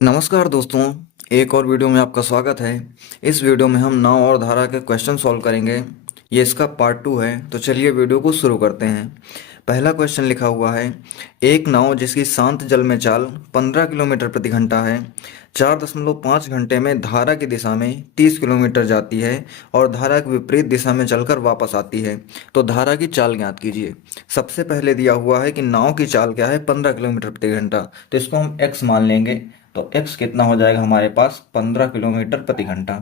नमस्कार दोस्तों, एक और वीडियो में आपका स्वागत है। इस वीडियो में हम नाव और धारा के क्वेश्चन सॉल्व करेंगे। ये इसका पार्ट 2 है, तो चलिए वीडियो को शुरू करते हैं। पहला क्वेश्चन लिखा हुआ है, एक नाव जिसकी शांत जल में चाल 15 किलोमीटर प्रति घंटा है, 4.5 घंटे में धारा की दिशा में 30 किलोमीटर जाती है और धारा के विपरीत दिशा में चलकर वापस आती है, तो धारा की चाल ज्ञात कीजिए। सबसे पहले दिया हुआ है कि नाव की चाल क्या है, 15 किलोमीटर प्रति घंटा, तो इसको हम x मान लेंगे। तो x कितना हो जाएगा हमारे पास, 15 किलोमीटर प्रति घंटा।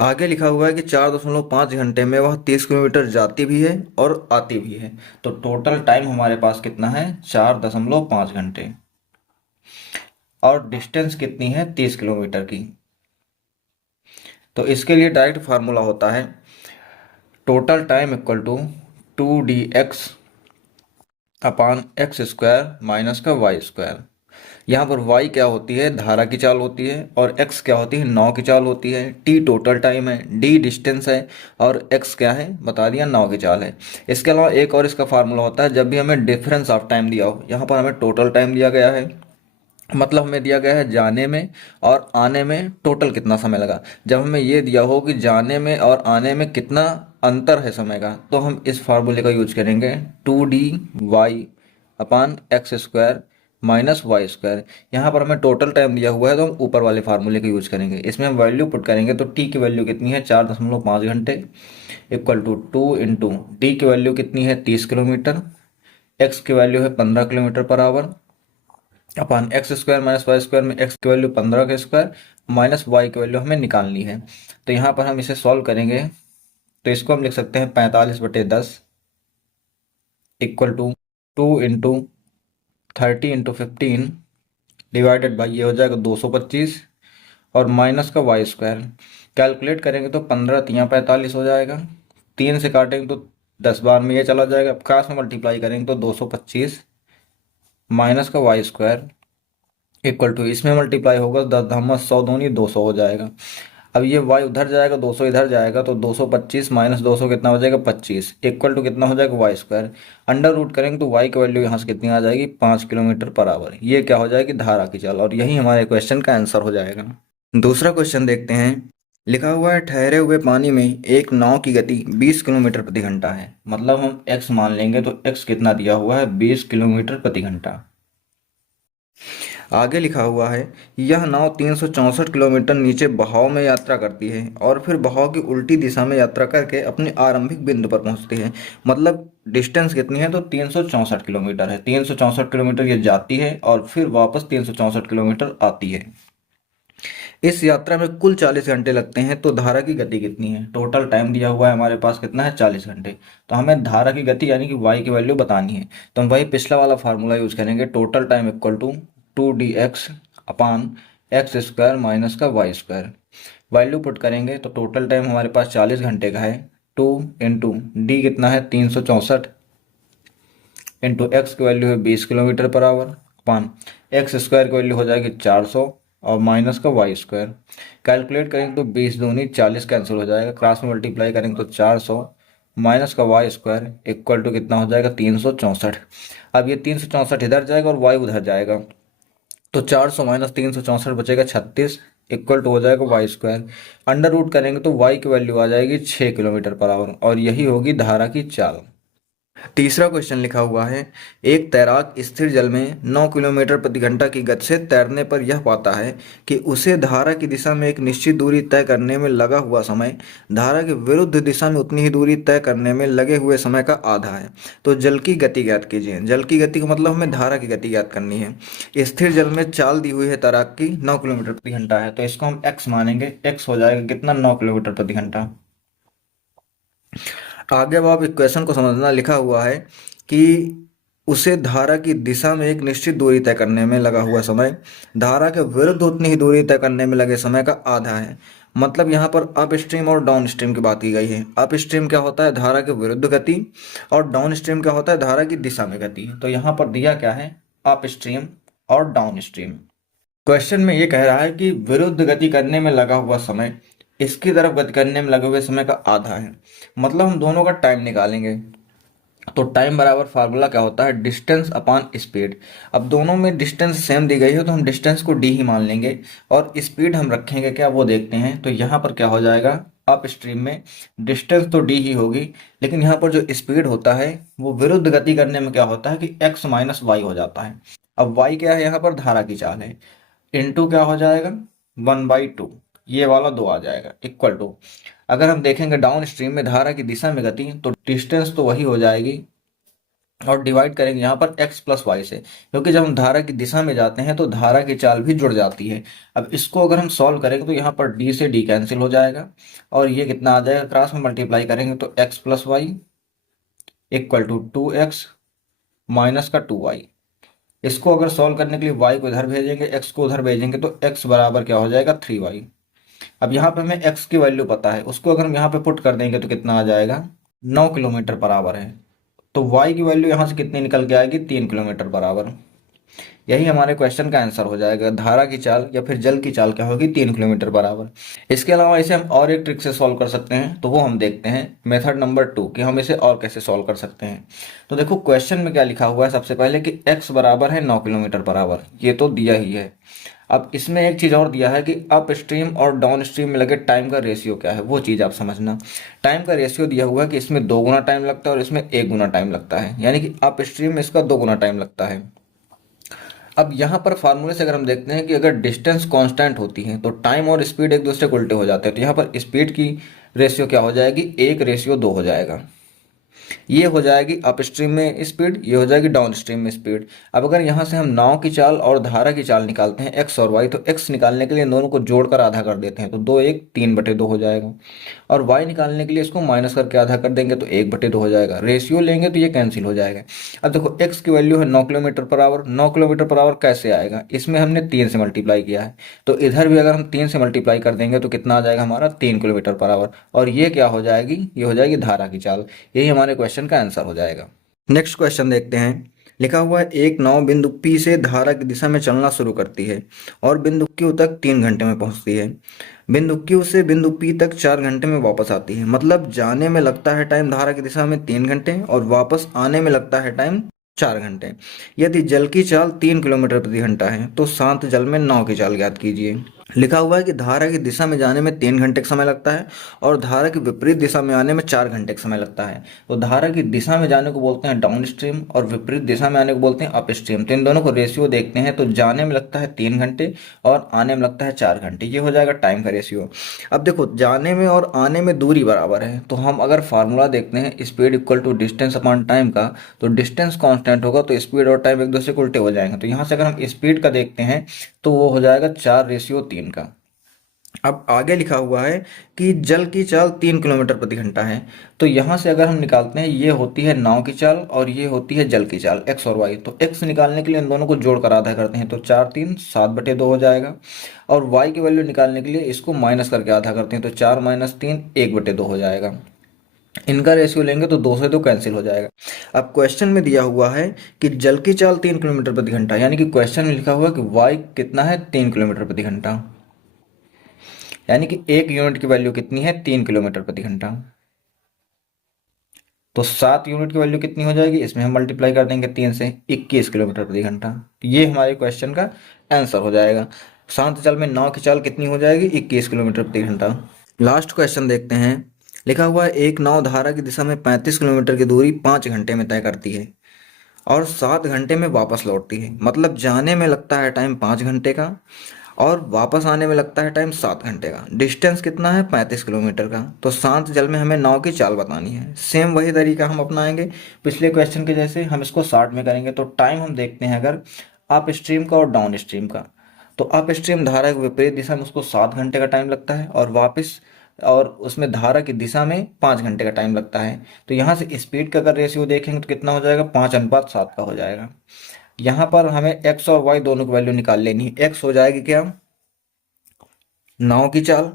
आगे लिखा हुआ है कि 4.5 घंटे में वह 30 किलोमीटर जाती भी है और आती भी है, तो टोटल टाइम हमारे पास कितना है, 4.5 घंटे। और डिस्टेंस कितनी है, 30 किलोमीटर की। तो इसके लिए डायरेक्ट फार्मूला होता है total time equal to 2dx upon x square minus का वाई स्क्वायर। यहाँ पर y क्या होती है, धारा की चाल होती है, और x क्या होती है, नाव की चाल होती है। t टोटल टाइम है, d डिस्टेंस है, और x क्या है बता दिया, नाव की चाल है। इसके अलावा एक और इसका फार्मूला होता है, जब भी हमें डिफरेंस ऑफ टाइम दिया हो। यहाँ पर हमें टोटल टाइम दिया गया है, मतलब हमें दिया गया है जाने में और आने में टोटल कितना समय लगा। जब हमें ये दिया हो कि जाने में और आने में कितना अंतर है समय का, तो हम इस फार्मूले का यूज करेंगे 2dy upon x square minus Y square. यहाँ पर हमें टोटल टाइम दिया हुआ है, तो हम ऊपर वाले फार्मूले का यूज करेंगे। इसमें हम वैल्यू पुट करेंगे, तो टी की वैल्यू कितनी है, 4.5 घंटे इक्वल टू 2 इंटू डी की वैल्यू कितनी है, 30 किलोमीटर, एक्स की वैल्यू है 15 kilometre per hour, upon x square minus Y square में एक्स की वैल्यू 15 का स्क्वायर माइनस वाई की वैल्यू हमें निकालनी है। तो यहाँ पर हम इसे सॉल्व करेंगे, तो इसको हम लिख सकते हैं 45/10 equal to 2 into 30 into 15 divided by, ये हो जाएगा 225, और माइनस का वाई स्क्वायर। कैलकुलेट करेंगे तो 15×3=45 हो जाएगा। 3 से काटेंगे तो 10 बार में ये चला जाएगा। क्रॉस में मल्टीप्लाई करेंगे तो 225 माइनस का वाई स्क्वायर इक्वल टू, इसमें मल्टीप्लाई होगा 10×100 दूनी 200 हो जाएगा। अब ये y उधर जाएगा, 200 इधर जाएगा, तो 225 माइनस 200 कितना हो जाएगा, 25 इक्वल टू कितना हो जाएगा, वाई स्क्वायर। अंडर रूट करेंगे तो y की वैल्यू यहाँ से कितनी आ जाएगी, 5 किलोमीटर पर आवर। ये क्या हो जाएगी, धारा की चाल, और यही हमारे क्वेश्चन का आंसर हो जाएगा। दूसरा क्वेश्चन देखते हैं। लिखा हुआ है, ठहरे हुए पानी में एक नाव की गति 20 किलोमीटर प्रति घंटा है। मतलब हम x मान लेंगे, तो x कितना दिया हुआ है, 20 किलोमीटर प्रति घंटा। आगे लिखा हुआ है, यह नाव 364 किलोमीटर नीचे बहाव में यात्रा करती है और फिर बहाव की उल्टी दिशा में यात्रा करके अपने आरंभिक बिंदु पर पहुंचती है। मतलब डिस्टेंस कितनी है, तो 364 किलोमीटर है। 364 किलोमीटर ये जाती है और फिर वापस 364 किलोमीटर आती है। इस यात्रा में कुल 40 घंटे लगते हैं, तो धारा की गति कितनी है। टोटल टाइम दिया हुआ है हमारे पास कितना है, 40 घंटे। तो हमें धारा की गति यानी कि y की वैल्यू बतानी है, तो हम वही पिछला वाला फार्मूला यूज करेंगे, total time equal to 2dx upon x square minus का वाई स्क्वायर। वैल्यू पुट करेंगे तो टोटल टाइम हमारे पास 40 घंटे का है। 2 इंटू डी कितना है, 364 इंटू एक्स की वैल्यू है 20 kilometre per hour, upon x square की वैल्यू हो जाएगी 400 और माइनस का वाई स्क्वायर। कैलकुलेट करेंगे तो 20 दूनी 40 कैंसिल हो जाएगा। क्रॉस में मल्टीप्लाई करेंगे तो 400 माइनस का वाई स्क्वायर इक्वल टू कितना हो जाएगा, 364। अब ये 364 इधर जाएगा और वाई उधर जाएगा, तो 400 माइनस 364 बचेगा 36 इक्वल टू हो जाएगा वाई स्क्वायर। अंडर रूट करेंगे तो वाई की वैल्यू आ जाएगी 6 किलोमीटर पर आवर, और यही होगी धारा की चाल। तीसरा क्वेश्चन लिखा हुआ है, एक तैराक स्थिर जल में 9 किलोमीटर प्रति घंटा की गति से तैरने पर यह पाता है कि उसे धारा की दिशा में एक निश्चित दूरी तय करने में लगा हुआ समय धारा के विरुद्ध दिशा में उतनी ही दूरी तय करने में लगे हुए समय का आधा है। तो जल की गति ज्ञात कीजिए। जल की गति का मतलब हमें धारा की गति ज्ञात करनी है। स्थिर जल में चाल दी हुई है तैराक की 9 किलोमीटर प्रति घंटा है, तो इसको हम x मानेंगे। x हो जाएगा कितना, 9 किलोमीटर प्रति घंटा। आगे अब आप इक्वेशन को समझना। लिखा हुआ है कि उसे धारा की दिशा में एक निश्चित दूरी तय करने में लगा हुआ समय धारा के विरुद्ध उतनी ही दूरी तय करने में लगे समय का आधा है। मतलब यहाँ पर अप स्ट्रीम और डाउन स्ट्रीम की बात की गई है। अप स्ट्रीम क्या होता है, धारा के विरुद्ध गति, और डाउन स्ट्रीम क्या होता है, धारा की दिशा में गति। तो यहाँ पर दिया क्या है, अप स्ट्रीम और डाउन स्ट्रीम। क्वेश्चन में ये कह रहा है कि विरुद्ध गति करने में लगा हुआ समय इसकी तरफ गति करने में लगे हुए समय का आधा है। मतलब हम दोनों का टाइम निकालेंगे। तो टाइम बराबर फार्मूला क्या होता है, डिस्टेंस अपॉन स्पीड। अब दोनों में डिस्टेंस सेम दी गई है तो हम डिस्टेंस को डी ही मान लेंगे और स्पीड हम रखेंगे क्या, वो देखते हैं। तो यहाँ पर क्या हो जाएगा, अप स्ट्रीम में डिस्टेंस तो डी ही होगी, लेकिन यहाँ पर जो स्पीड होता है वो विरुद्ध गति करने में क्या होता है कि एक्स माइनस वाई हो जाता है। अब वाई क्या है, यहाँ पर धारा की चाल है, इनटू क्या हो जाएगा 1/2, ये वाला 2 आ जाएगा इक्वल टू। अगर हम देखेंगे डाउन स्ट्रीम में धारा की दिशा में गति, तो डिस्टेंस तो वही हो जाएगी और डिवाइड करेंगे यहाँ पर x प्लस वाई से, क्योंकि जब हम धारा की दिशा में जाते हैं तो धारा की चाल भी जुड़ जाती है। अब इसको अगर हम सॉल्व करेंगे तो यहाँ पर d से d कैंसिल हो जाएगा और ये कितना आ जाएगा, क्रॉस में मल्टीप्लाई करेंगे तो x plus y equal to 2x minus का 2y। इसको अगर सॉल्व करने के लिए y को इधर भेजेंगे, x को उधर भेजेंगे तो x बराबर क्या हो जाएगा 3y। अब यहाँ पे हमें x की वैल्यू पता है, उसको अगर हम यहाँ पे पुट कर देंगे तो कितना आ जाएगा, 9 किलोमीटर पर आवर है। तो y की वैल्यू यहाँ से कितनी निकल के आएगी, 3 किलोमीटर बराबर। यही हमारे क्वेश्चन का आंसर हो जाएगा, धारा की चाल या फिर जल की चाल क्या होगी, 3 किलोमीटर बराबर। इसके अलावा इसे हम और एक ट्रिक से सॉल्व कर सकते हैं, तो वो हम देखते हैं मेथड नंबर 2 कि हम इसे और कैसे सॉल्व कर सकते हैं। तो देखो क्वेश्चन में क्या लिखा हुआ है, सबसे पहले कि x बराबर है 9 किलोमीटर बराबर, ये तो दिया ही है। अब इसमें एक चीज़ और दिया है कि अप स्ट्रीम और डाउन स्ट्रीम में लगे टाइम का रेशियो क्या है, वो चीज़ आप समझना। टाइम का रेशियो दिया हुआ है कि इसमें 2 गुना टाइम लगता है और इसमें 1 गुना टाइम लगता है, यानी कि अप स्ट्रीम में इसका 2 गुना टाइम लगता है। अब यहाँ पर फार्मूले से अगर हम देखते हैं कि अगर डिस्टेंस कांस्टेंट होती है तो टाइम और स्पीड एक दूसरे को उल्टे हो जाते हैं, तो यहाँ पर स्पीड की रेशियो क्या हो जाएगी, 1:2 हो जाएगा। ये हो जाएगी अप स्ट्रीम में स्पीड, ये हो जाएगी डाउन स्ट्रीम में स्पीड। अब अगर यहाँ से हम नाव की चाल और धारा की चाल निकालते हैं एक्स और वाई, तो एक्स निकालने के लिए इन दोनों को जोड़कर आधा कर देते हैं तो 2 1 3/2 हो जाएगा, और वाई निकालने के लिए इसको माइनस करके आधा कर देंगे तो 1/2 हो जाएगा। रेशियो लेंगे तो ये कैंसिल हो जाएगा। अब देखो एक्स की वैल्यू है 9 kilometre per our, 9 kilometre per our कैसे आएगा, इसमें हमने 3 से मल्टीप्लाई किया है, तो इधर भी अगर हम 3 से मल्टीप्लाई कर देंगे तो कितना आ जाएगा हमारा, 3 किलोमीटर पर आवर। और ये क्या हो जाएगी, ये हो जाएगी धारा की चाल। यही हमारे क्वेश्चन का आंसर हो जाएगा। नेक्स्ट क्वेश्चन देखते हैं। लिखा हुआ है एक नाव बिंदु P से धारा की दिशा में चलना शुरू करती है और बिंदु Q तक 3 घंटे में पहुंचती है। बिंदु Q से बिंदु P तक 4 घंटे में वापस आती है। मतलब जाने में लगता है टाइम धारा की दिशा में 3 घंटे और वापस आने में लगता है टाइम 4 घंटे। यदि जल की चाल 3 किलोमीटर प्रति घंटा है तो शांत जल में नाव की चाल ज्ञात कीजिए। लिखा हुआ है कि धारा की दिशा में जाने में 3 घंटे का समय लगता है और धारा की विपरीत दिशा में आने में 4 घंटे का समय लगता है। तो धारा की दिशा में जाने को बोलते हैं डाउन स्ट्रीम और विपरीत दिशा में आने को बोलते हैं अप स्ट्रीम। तो इन दोनों को रेशियो देखते हैं तो जाने में लगता है 3 घंटे और आने में लगता है 4 घंटे, ये हो जाएगा टाइम का रेशियो। अब देखो जाने में और आने में दूरी बराबर है, तो हम अगर फार्मूला देखते हैं speed equal to distance upon time का, तो डिस्टेंस कांस्टेंट होगा तो स्पीड और टाइम एक दूसरे को उल्टे हो जाएंगे। तो यहाँ से अगर हम स्पीड का देखते हैं तो वो हो जाएगा 4:3 का। अब आगे लिखा हुआ है कि जल की चाल 3 किलोमीटर प्रति घंटा है, तो यहाँ से अगर हम निकालते हैं ये होती है नाव की चाल और ये होती है जल की चाल एक्स और वाई। तो एक्स निकालने के लिए इन दोनों को जोड़कर आधा करते हैं तो 4 3 7/2 हो जाएगा, और वाई की वैल्यू निकालने के लिए इसको माइनस करके आधा करते हैं तो 4 - 3 1/2 हो जाएगा। इनका रेशियो लेंगे तो 2 से 2 कैंसिल हो जाएगा। अब क्वेश्चन में दिया हुआ है कि जल की चाल 3 किलोमीटर प्रति घंटा, यानी कि क्वेश्चन में लिखा हुआ है कि वाई कितना है 3 किलोमीटर प्रति घंटा, यानी कि एक यूनिट की वैल्यू कितनी है 3 किलोमीटर प्रति घंटा। तो 7 यूनिट की वैल्यू कितनी हो जाएगी, इसमें हम मल्टीप्लाई कर देंगे 3 से, 21 किलोमीटर प्रति घंटा। तो ये हमारे क्वेश्चन का आंसर हो जाएगा। शांत जल में नाव की चाल कितनी हो जाएगी, 21 किलोमीटर प्रति घंटा। लास्ट क्वेश्चन देखते हैं। लिखा हुआ है एक नाव धारा की दिशा में 35 किलोमीटर की दूरी 5 घंटे में तय करती है और 7 घंटे में वापस लौटती है। मतलब जाने में लगता है टाइम 5 घंटे का और वापस आने में लगता है टाइम 7 घंटे का। डिस्टेंस कितना है 35 किलोमीटर का। तो शांत जल में हमें नाव की चाल बतानी है। सेम वही तरीका हम अपनाएंगे पिछले क्वेश्चन के जैसे, हम इसको शॉर्ट में करेंगे। तो टाइम हम देखते हैं अगर अप स्ट्रीम का और डाउन स्ट्रीम का, तो अप स्ट्रीम धारा की विपरीत दिशा में उसको 7 घंटे का टाइम लगता है और वापस और उसमें धारा की दिशा में 5 घंटे का टाइम लगता है। तो यहाँ से स्पीड का अगर रेशियो देखेंगे तो कितना हो जाएगा, 5:7 का हो जाएगा। यहाँ पर हमें एक्स और वाई दोनों की वैल्यू निकाल लेनी है। एक्स हो जाएगी क्या, नाव की चाल,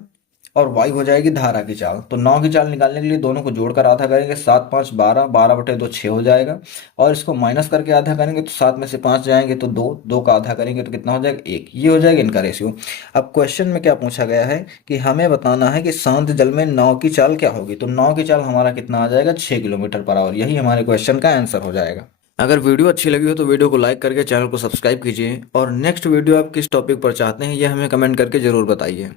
और y हो जाएगी धारा की चाल। तो 9 की चाल निकालने के लिए दोनों को जोड़कर आधा करेंगे, 7 5 12, 12/2 6 हो जाएगा। और इसको माइनस करके आधा करेंगे तो 7 में से 5 जाएंगे तो 2, 2 का आधा करेंगे तो कितना हो जाएगा 1। ये हो जाएगा इनका रेशियो। अब क्वेश्चन में क्या पूछा गया है कि हमें बताना है कि शांत जल में नाव की चाल क्या होगी। तो नाव की चाल हमारा कितना आ जाएगा, 6 किलोमीटर पर आवर। यही हमारे क्वेश्चन का आंसर हो जाएगा। अगर वीडियो अच्छी लगी हो तो वीडियो को लाइक करके चैनल को सब्सक्राइब कीजिए, और नेक्स्ट वीडियो आप किस टॉपिक पर चाहते हैं यह हमें कमेंट करके ज़रूर बताइए।